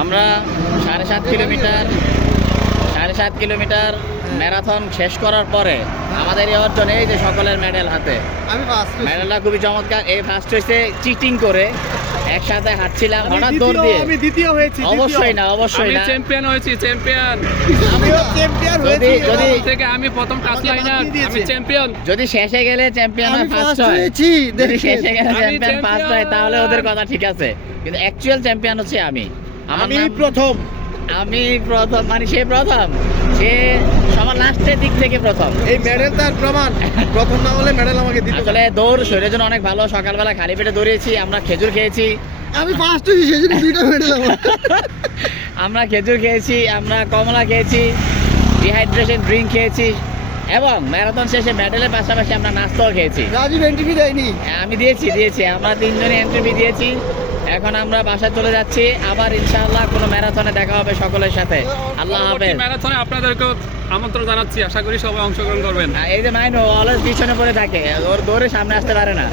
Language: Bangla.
আমরা 7.5 কিলোমিটার ম্যারাথন শেষ করার পরে আমাদের এই অর্জন, এই যে সকলের মেডেল হাতে, আমি ফার্স্ট মেডেলটা খুবই চমৎকার। এই ফার্স্ট হয়েছে চিটিং করে, একসাথে হাঁটছিলাম, হঠাৎ দৌড় দিয়ে। আমি দ্বিতীয় হয়েছি। অবশ্যই না, অবশ্যই আমি না। চ্যাম্পিয়ন হয়েছি, চ্যাম্পিয়ন। আমিও চ্যাম্পিয়ন হয়েছি। যদি থেকে আমি প্রথম টাচ আমাকে লাইনার, বাদ দিয়ে আমি দিয়েছে। চ্যাম্পিয়ন। যদি শেষে গেলে চ্যাম্পিয়ন আমি ফার্স্ট ফার্স্ট হয়, হয়েছি। যদি শেষে গেলে আমি চ্যাম্পিয়ন ফার্স্ট হয়, champion। তাহলে ওদের কথা ঠিক আছে, কিন্তু অ্যাকচুয়াল চ্যাম্পিয়ন হচ্ছে আমি। আমার আমি নাম প্রথম। আমি প্রথম, মানে সে প্রথম, সে সবার লাস্টের দিক থেকে প্রথম। এই মেডেল তার প্রমাণ, প্রথম না হলে মেডেল আমাকে দিতে হবে। আসলে দৌড় শরীরের জন্য অনেক ভালো। সকালবেলা খালি পেটে দৌড়িয়েছি, আমরা খেজুর খেয়েছি, আমি ফার্স্ট হয়েছি, সেজন্য দুইটা মেডেল আমার। আমরা খেজুর খেয়েছি, আমরা কমলা খেয়েছি, ডিহাইড্রেশন ড্রিঙ্ক খেয়েছি, এবং ম্যারাথন শেষে মেডেলের পাশাপাশি আমরা নাস্তাও খেয়েছি। রাজীব এন্ট্রি দেয়নি। আমি দিয়েছি, আমরা তিনজনই এন্ট্রি দিয়েছি। এখন আমরা বাসায় চলে যাচ্ছি, আবার ইনশাআল্লাহ কোনো ম্যারাথনে দেখা হবে সকলের সাথে। আল্লাহ হাফেজ। ম্যারাথনে আপনাদেরকেও আমন্ত্রণ জানাচ্ছি, আশা করি সবাই অংশগ্রহণ করবেন। এই যে মাইনো অলওয়েজ পিছনে পড়ে থাকে, ওর দৌড়ে সামনে আসতে পারে না।